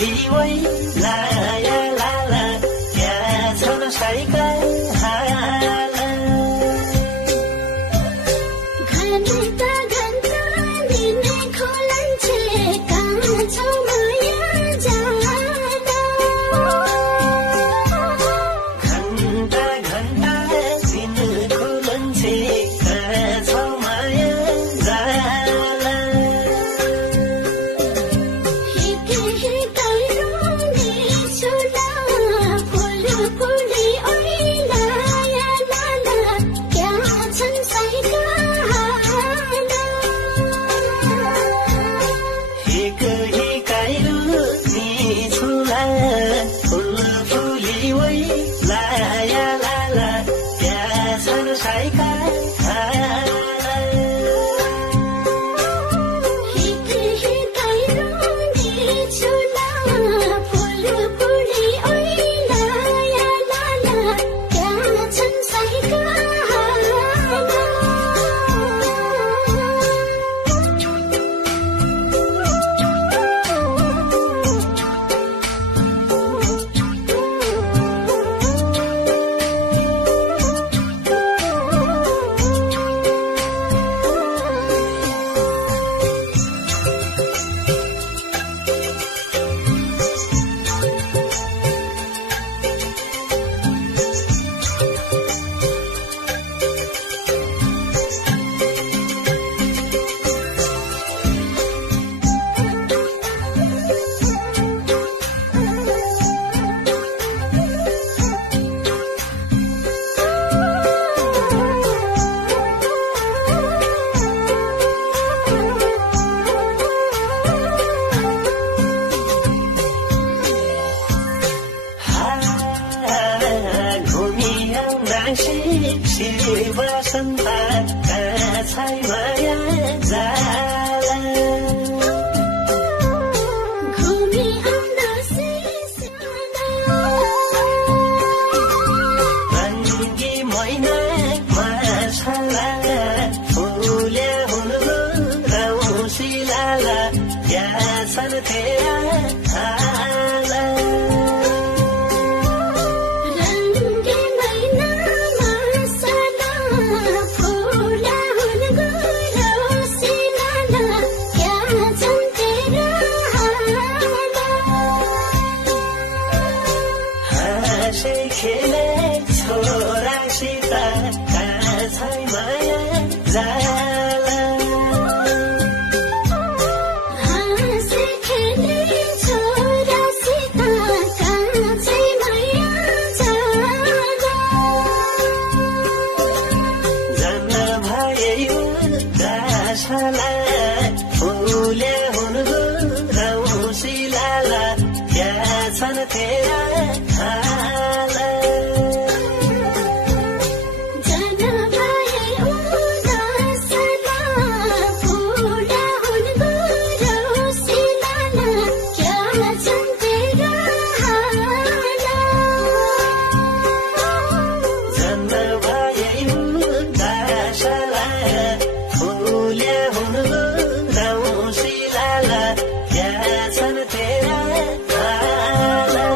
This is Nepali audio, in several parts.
फुली वै लाया लाला क्या छन् साइका हाला घन्टा घन्टा दिने खोलन्छे कहाँ छौ माया जाना घन्टा घन्टा दिन खोलन्छे कहाँ छौ माया जाना हिके हिकै रोने छुला फुल फुली ओइला या लाला क्या छन् साइका हाला हिक हिकाइरु निछुला फुल फुली वै लाया लाला क्या छन् साइका हाला हिके हिकै रोने छुला फुल फुली ओइला या लाला क्या छन् साइका हाला शिव सन्ता काछाइ माया जाला घुमी आउँदा सिसाना रङ्गी मैना माछाला फुल्या हुनु रौसिलाला क्या छन् तेरा हाला रङ्गे मैना मासला फुला हुन गयो सिलाला क्या छन् तेरा हाला हाँसे खेले छोरासित काछाइ माया जाला हाँसे खेले छोरासित कान्छै माया जाला जन्म भयो दासला फुले हुनु रौसिलाला क्या छन् तेरा हाला जन भए उदासला फुला हुन गयो सिलाला क्या छन् तेरा हाला जन्म भयो दासला फुले हुनु रौसिलाला क्या छन् तेरा हाला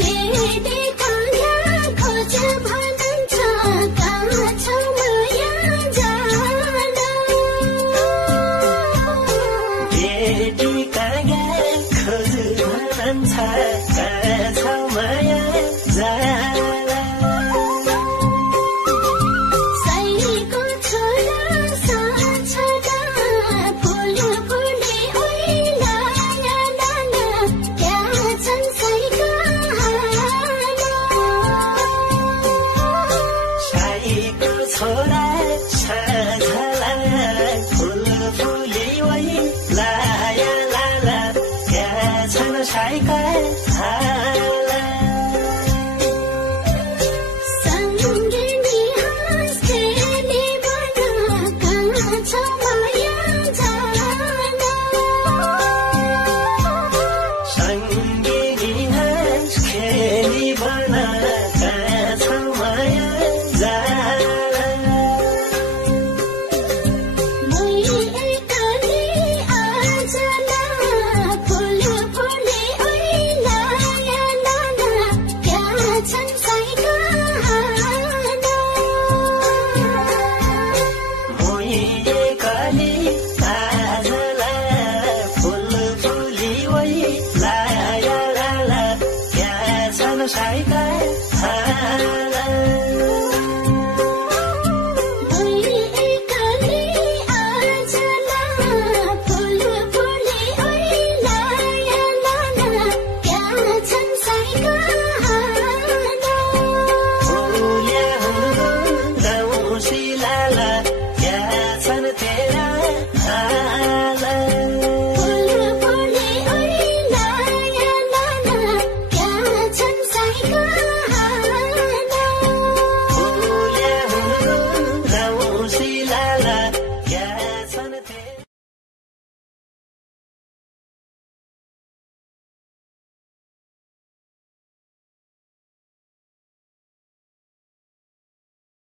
देदे काङ्गा खोज भनिन्छ कहाँ छौ माया जाना बेटी कागा खोज भन्छ काछौ माया जाला साइको छोरा साछला फुल फुली ओइला या लाला क्या छन् साइका हाला साईको छोरा